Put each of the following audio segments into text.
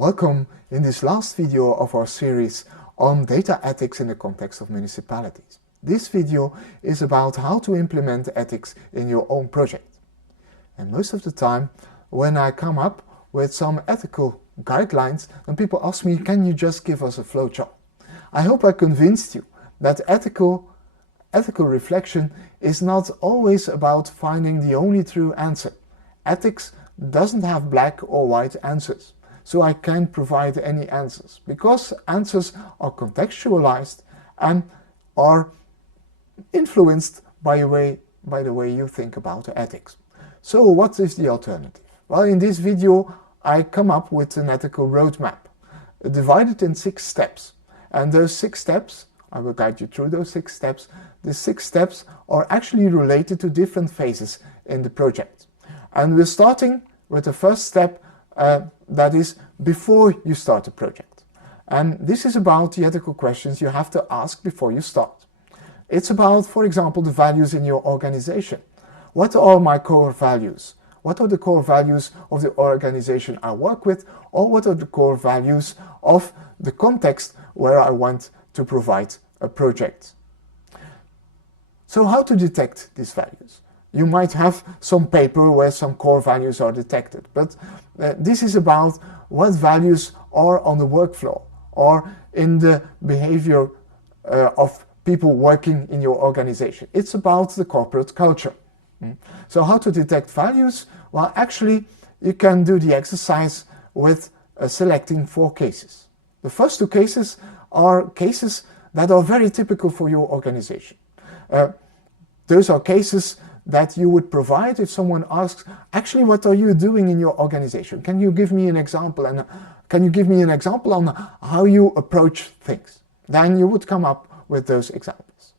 Welcome in this last video of our series on data ethics in the context of municipalities. This video is about how to implement ethics in your own project. And most of the time, when I come up with some ethical guidelines, then people ask me, can you just give us a flowchart? I hope I convinced you that ethical reflection is not always about finding the only true answer. Ethics doesn't have black or white answers. So I can't provide any answers, because answers are contextualized and are influenced by the way you think about ethics. So what is the alternative? Well, in this video I come up with an ethical roadmap, divided in 6 steps. And those 6 steps, I will guide you through those 6 steps. The 6 steps are actually related to different phases in the project. And we're starting with the first step, that is before you start a project. And this is about the ethical questions you have to ask before you start. It's about, for example, the values in your organization. What are my core values? What are the core values of the organization I work with? Or what are the core values of the context where I want to provide a project? So how to detect these values? You might have some paper where some core values are detected, but this is about what values are on the work floor or in the behavior of people working in your organization. It's about the corporate culture. So how to detect values? Well, actually, you can do the exercise with selecting 4 cases. The first 2 cases are cases that are very typical for your organization. Those are cases that you would provide if someone asks, actually, what are you doing in your organization? Can you give me an example? And can you give me an example on how you approach things? Then you would come up with those examples.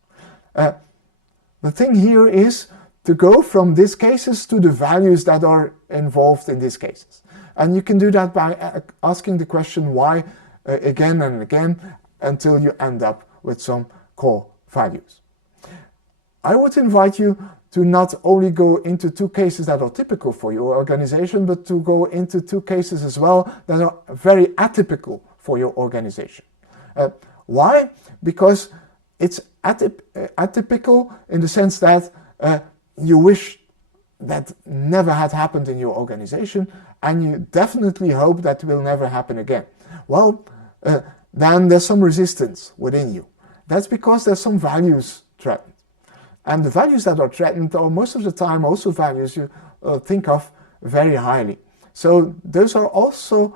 The thing here is to go from these cases to the values that are involved in these cases. And you can do that by asking the question why again and again until you end up with some core values. I would invite you to not only go into 2 cases that are typical for your organization, but to go into 2 cases as well that are very atypical for your organization. Why? Because it's atypical in the sense that you wish that never had happened in your organization, and you definitely hope that will never happen again. Well, then there's some resistance within you. That's because there's some values threatened. And the values that are threatened are most of the time also values you think of very highly. So those are also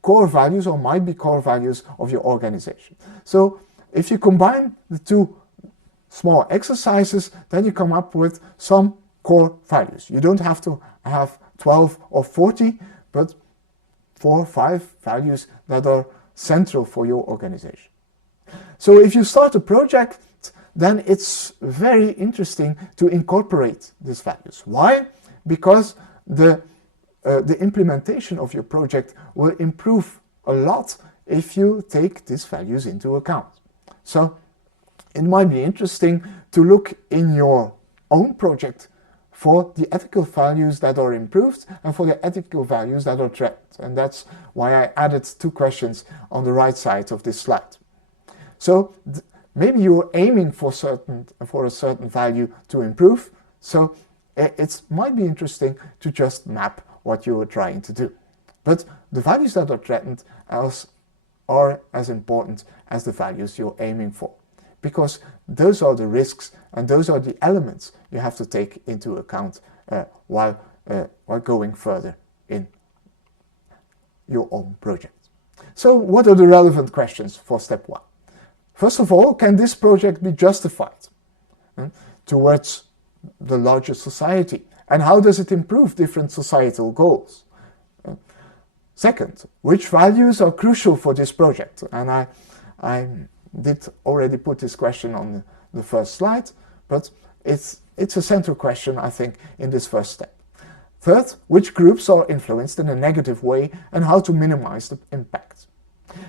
core values, or might be core values of your organization. So if you combine the 2 small exercises, then you come up with some core values. You don't have to have 12 or 40, but 4 or 5 values that are central for your organization. So if you start a project, then it's very interesting to incorporate these values. Why? Because the implementation of your project will improve a lot if you take these values into account. So it might be interesting to look in your own project for the ethical values that are improved and for the ethical values that are threatened. And that's why I added 2 questions on the right side of this slide. So maybe you're aiming for a certain value to improve, so it might be interesting to just map what you are trying to do. But the values that are threatened are as important as the values you're aiming for, because those are the risks and those are the elements you have to take into account while going further in your own project. So what are the relevant questions for step 1? First of all, can this project be justified towards the larger society? And how does it improve different societal goals? Second, which values are crucial for this project? And I did already put this question on the first slide, but it's a central question, I think, in this first step. Third, which groups are influenced in a negative way and how to minimize the impact?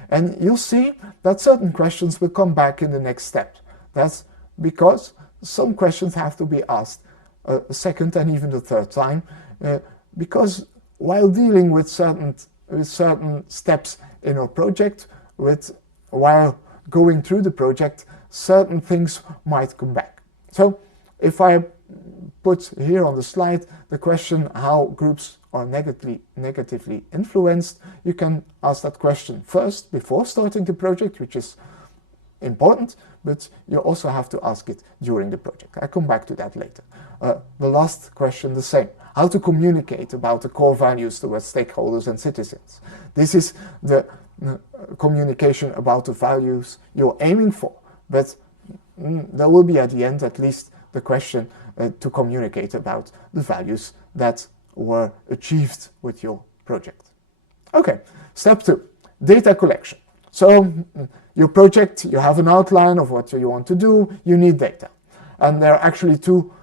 And you'll see that certain questions will come back in the next step. That's because some questions have to be asked a second and even the third time, because while dealing with certain with certain steps in our project, while going through the project, certain things might come back. So if I put here on the slide the question how groups are negatively influenced, you can ask that question first before starting the project, which is important, but you also have to ask it during the project. I come back to that later. The last question, the same. How to communicate about the core values towards stakeholders and citizens. This is the communication about the values you're aiming for, but there will be at the end at least the question to communicate about the values that were achieved with your project. Okay, step 2, data collection. So your project, you have an outline of what you want to do, you need data. And there are actually two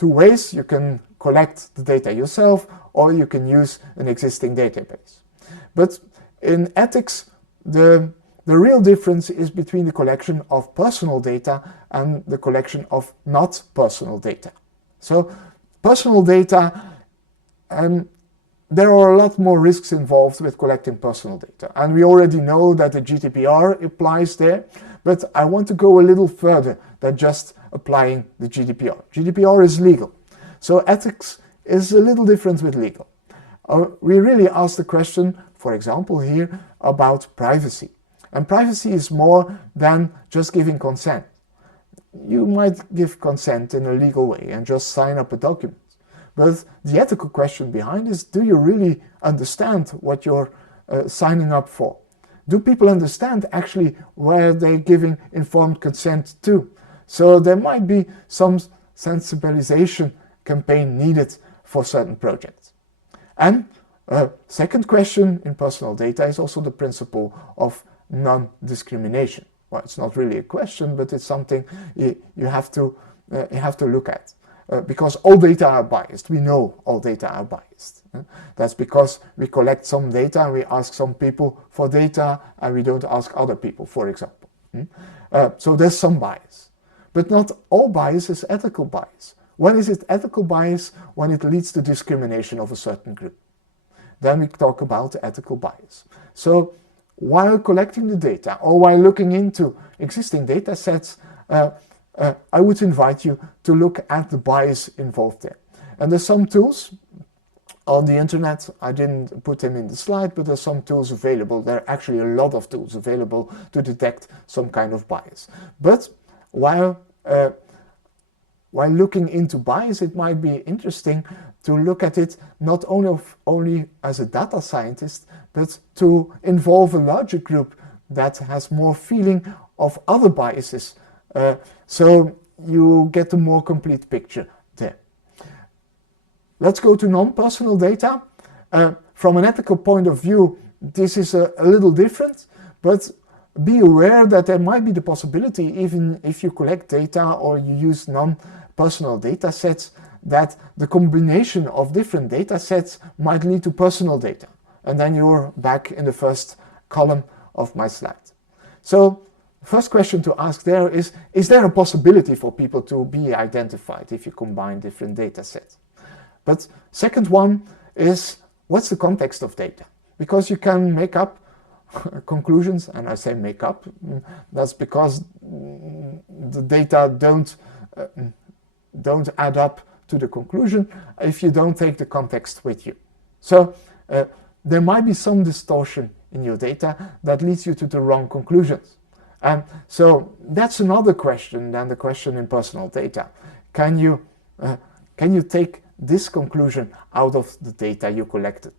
ways. You can collect the data yourself, or you can use an existing database. But in ethics, the real difference is between the collection of personal data and the collection of not personal data. So personal data, there are a lot more risks involved with collecting personal data. And we already know that the GDPR applies there, but I want to go a little further than just applying the GDPR. GDPR is legal. So ethics is a little different with legal. We really ask the question, for example here, about privacy. And privacy is more than just giving consent. You might give consent in a legal way and just sign up a document. But the ethical question behind is, do you really understand what you're signing up for? Do people understand actually where they're giving informed consent to? So there might be some sensibilization campaign needed for certain projects. And second question in personal data is also the principle of non-discrimination. Well, it's not really a question, but it's something you have to look at. Because all data are biased. We know all data are biased. That's because we collect some data and we ask some people for data and we don't ask other people, for example. So there's some bias. But not all bias is ethical bias. When is it ethical bias? When it leads to discrimination of a certain group. Then we talk about ethical bias. So while collecting the data or while looking into existing data sets, I would invite you to look at the bias involved there. And there's some tools on the internet. I didn't put them in the slide, but there's some tools available. There are actually a lot of tools available to detect some kind of bias. But while looking into bias, it might be interesting to look at it not only as a data scientist, but to involve a larger group that has more feeling of other biases. So you get a more complete picture there. Let's go to non-personal data. From an ethical point of view, this is a little different, but be aware that there might be the possibility, even if you collect data or you use non-personal data sets, that the combination of different data sets might lead to personal data. And then you're back in the first column of my slide. So first question to ask there is there a possibility for people to be identified if you combine different data sets? But second one is, what's the context of data? Because you can make up conclusions, and I say make up, that's because the data don't add up to the conclusion if you don't take the context with you. So there might be some distortion in your data that leads you to the wrong conclusions. And so that's another question than the question in personal data. Can you take this conclusion out of the data you collected?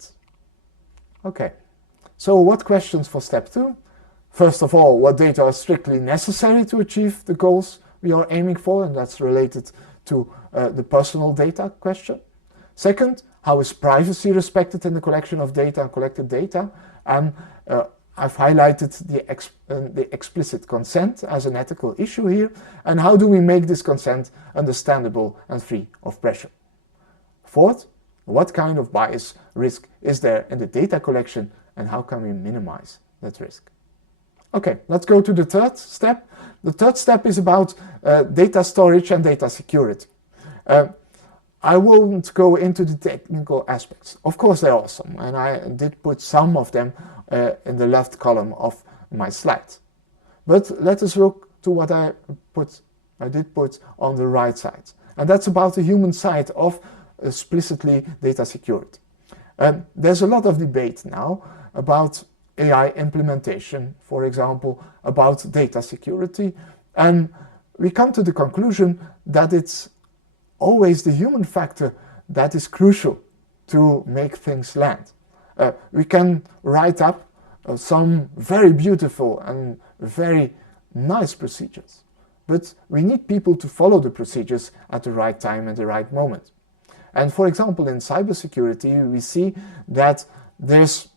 Okay, so what questions for step 2? First of all, what data are strictly necessary to achieve the goals we are aiming for, and that's related to the personal data question. Second, how is privacy respected in the collection of data and collected data? And I've highlighted the explicit consent as an ethical issue here. And how do we make this consent understandable and free of pressure? Fourth, what kind of bias risk is there in the data collection and how can we minimize that risk? Okay, let's go to the third step. The third step is about data storage and data security. I won't go into the technical aspects. Of course they're awesome, and I did put some of them in the left column of my slide. But let us look to what I did put on the right side. And that's about the human side of explicitly data security. There's a lot of debate now about AI implementation, for example, about data security, and we come to the conclusion that it's always the human factor that is crucial to make things land. We can write up some very beautiful and very nice procedures, but we need people to follow the procedures at the right time and the right moment. And for example, in cybersecurity, we see that there's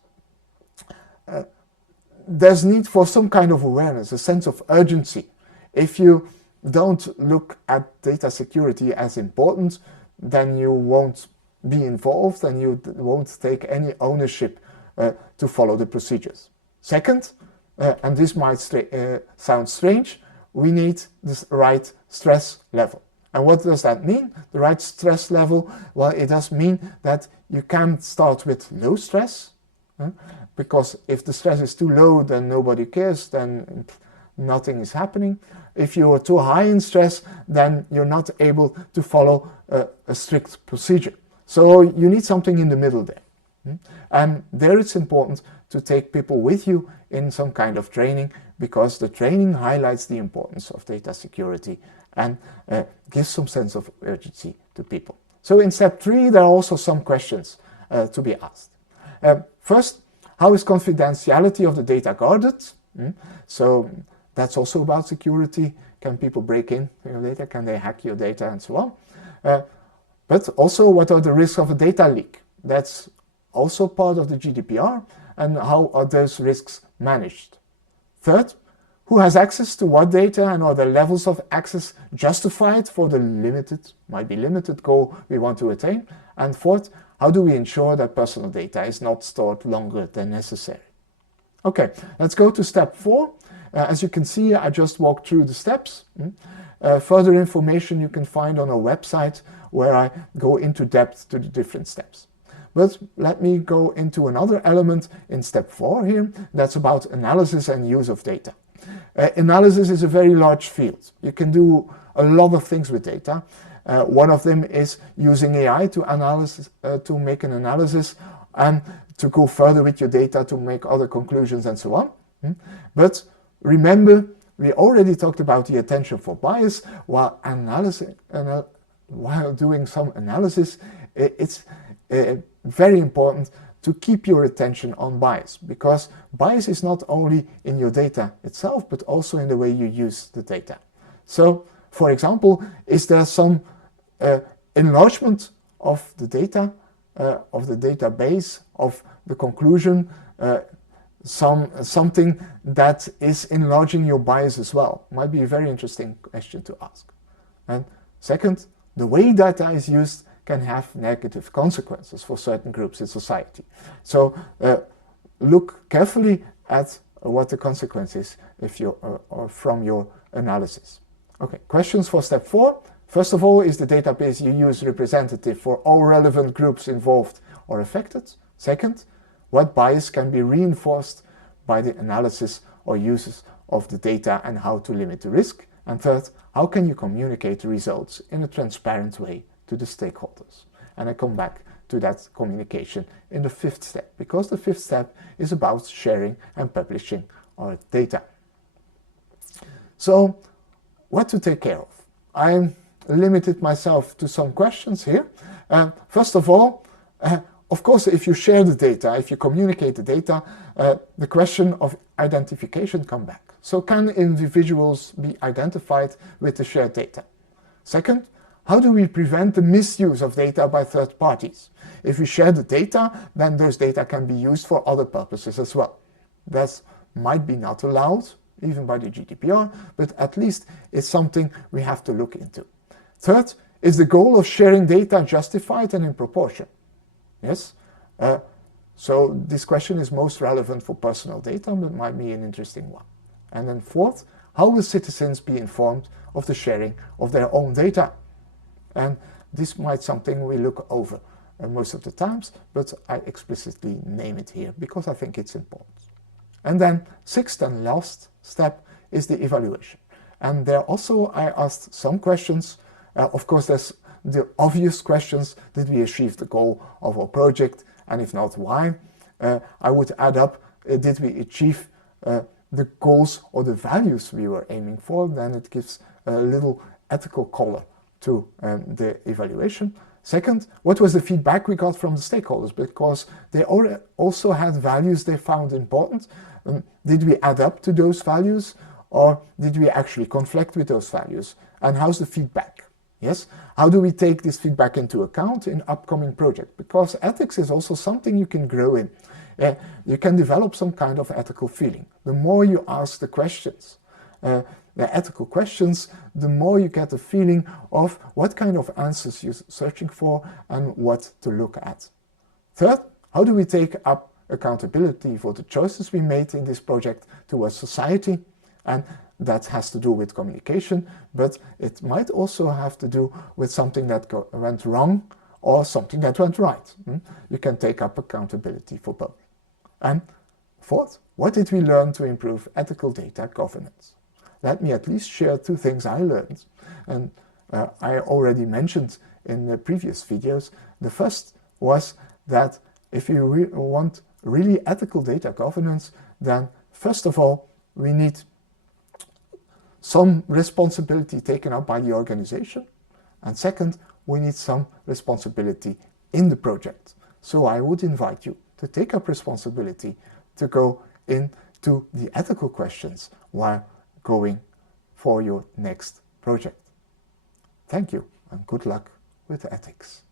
need for some kind of awareness, a sense of urgency. If you don't look at data security as important, then you won't be involved and you won't take any ownership to follow the procedures. Second, and this might sound strange, we need the right stress level. And what does that mean? The right stress level? Well, it does mean that you can't start with low stress, because if the stress is too low, then nobody cares, then nothing is happening. If you're too high in stress, then you're not able to follow a strict procedure. So you need something in the middle there. And there it's important to take people with you in some kind of training, because the training highlights the importance of data security and gives some sense of urgency to people. So in step 3, there are also some questions to be asked. First, how is confidentiality of the data guarded? So that's also about security. Can people break in your data? Can they hack your data and so on? But also, what are the risks of a data leak? That's also part of the GDPR, and how are those risks managed? Third, who has access to what data, and are the levels of access justified for the might be limited goal we want to attain? And fourth, how do we ensure that personal data is not stored longer than necessary? Okay, let's go to step 4. As you can see, I just walked through the steps. Further information you can find on our website, where I go into depth to the different steps. But let me go into another element in step 4 here. That's about analysis and use of data. Analysis is a very large field. You can do a lot of things with data. One of them is using AI to make an analysis and to go further with your data to make other conclusions and so on. But remember, we already talked about the attention for bias. While doing some analysis, it's very important to keep your attention on bias, because bias is not only in your data itself, but also in the way you use the data. So, for example, is there some enlargement of the data, of the database, of the conclusion, something that is enlarging your bias as well? Might be a very interesting question to ask. And second, the way data is used can have negative consequences for certain groups in society. So look carefully at what the consequence is if from your analysis. Okay, questions for step 4. First of all, is the database you use representative for all relevant groups involved or affected? Second, what bias can be reinforced by the analysis or uses of the data, and how to limit the risk? And third, how can you communicate the results in a transparent way to the stakeholders? And I come back to that communication in the 5th step, because the 5th step is about sharing and publishing our data. So, what to take care of? I limited myself to some questions here. First of all, of course, if you share the data, if you communicate the data, the question of identification comes back. So can individuals be identified with the shared data? Second, how do we prevent the misuse of data by third parties? If we share the data, then those data can be used for other purposes as well. That might be not allowed, even by the GDPR, but at least it's something we have to look into. Third, is the goal of sharing data justified and in proportion? Yes. So this question is most relevant for personal data, but might be an interesting one. And then fourth, how will citizens be informed of the sharing of their own data? And this might something we look over most of the times, but I explicitly name it here because I think it's important. And then sixth and last step is the evaluation. And there also I asked some questions. Of course, there's the obvious questions: did we achieve the goal of our project? And if not, why? I would add up, did we achieve the goals or the values we were aiming for? Then it gives a little ethical color to the evaluation. Second, what was the feedback we got from the stakeholders? Because they also had values they found important. Did we add up to those values, or did we actually conflict with those values? And how's the feedback? Yes, how do we take this feedback into account in upcoming projects? Because ethics is also something you can grow in. You can develop some kind of ethical feeling. The more you ask the questions, the ethical questions, the more you get a feeling of what kind of answers you're searching for and what to look at. Third, how do we take up accountability for the choices we made in this project towards society? And that has to do with communication, but it might also have to do with something that went wrong or something that went right. You can take up accountability for both. And fourth, what did we learn to improve ethical data governance? Let me at least share two things I learned. And I already mentioned in the previous videos. The first was that if you want really ethical data governance, then first of all, we need some responsibility taken up by the organization. And second, we need some responsibility in the project. So I would invite you to take up responsibility to go into the ethical questions while going for your next project. Thank you and good luck with ethics.